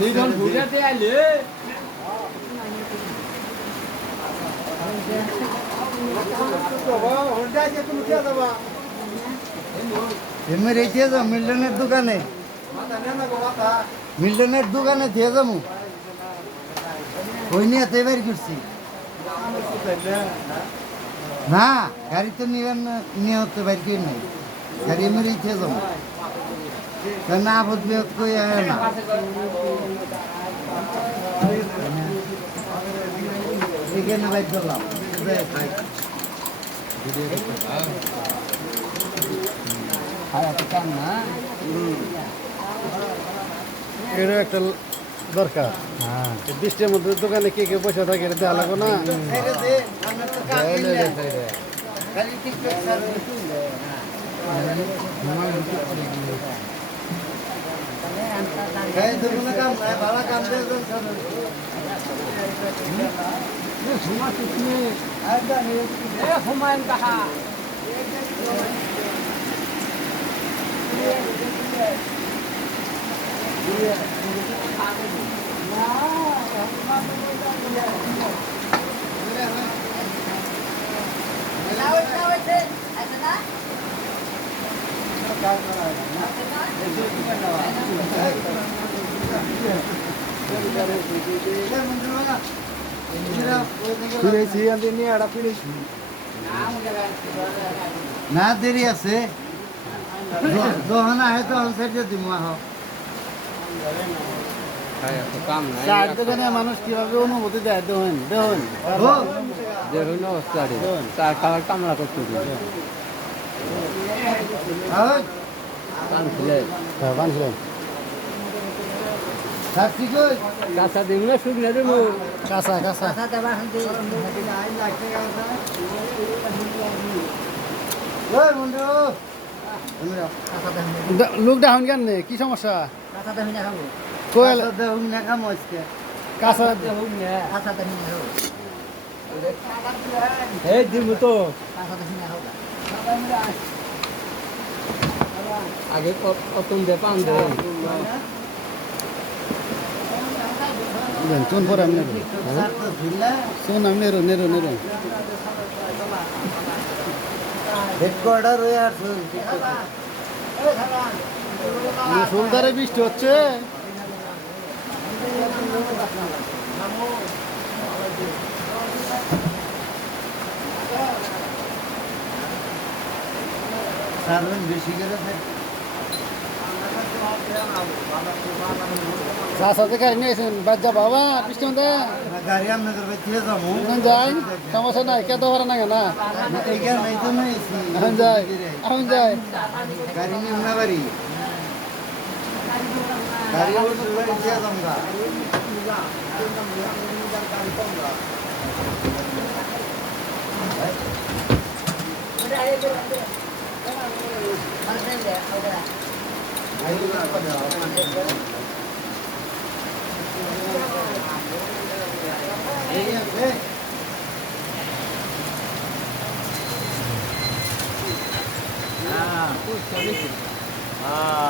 নিজন ভুজাতে আইলে এমনি দিয়ে যাও মিল্টনের দোকানে মিল্টনের দোকানে দিয়ে যাবো ওই নিয়ে এবার করছি না গাড়ি তো নিবেন নিয়ে হতে বাইর করি নাই গাড়ি এমনি দিয়ে যাবো না আপদ বিপদ কই না এখানে বাইর করলাম এটা একটা দরকার বৃষ্টির মধ্যে দোকানে কে কে বসে থাকে এটা দেওয়া লাগবে না হুমায়ুন কাহা ফিরেছি আমি নিয়ে আড়া ফিরেছি না দেরি আছে যখন আহে তখন সেটা দিব কাম নাই চার দোকানে মানুষ কিভাবে অনুভূতি দেয় দেখুন দেখুন দেখুন অবস্থা চার খাবার কামলা করতে বানছিলেন কাঁচা দিব না শুকনা দেব কাঁচা কাঁচা লোক ডাউন কেন কি সমস্যা কোয়েল কাঁচা এই দিব তো আগে কতন দে পান দে চুন পরে আমি নেব চুন আমি নেরো নেরো নেরো হেডকোয়ার্টার হয়ে আর ফুলদারে বৃষ্টি হচ্ছে সারবেন বেশি করে সাথে গাড়ি নিয়েছেন বাজ্জা বাবা বৃষ্টি মধ্যে গাড়ি আপনাদের দিয়ে যাবো যাই সমস্যা নাই কে তো না কেন এইখানে এই জন্য এখন যাই এখন যাই গাড়ি নিয়ে না বাড়ি গাড়ি অবশ্যই বাড়ি দিয়ে যাবো Ah,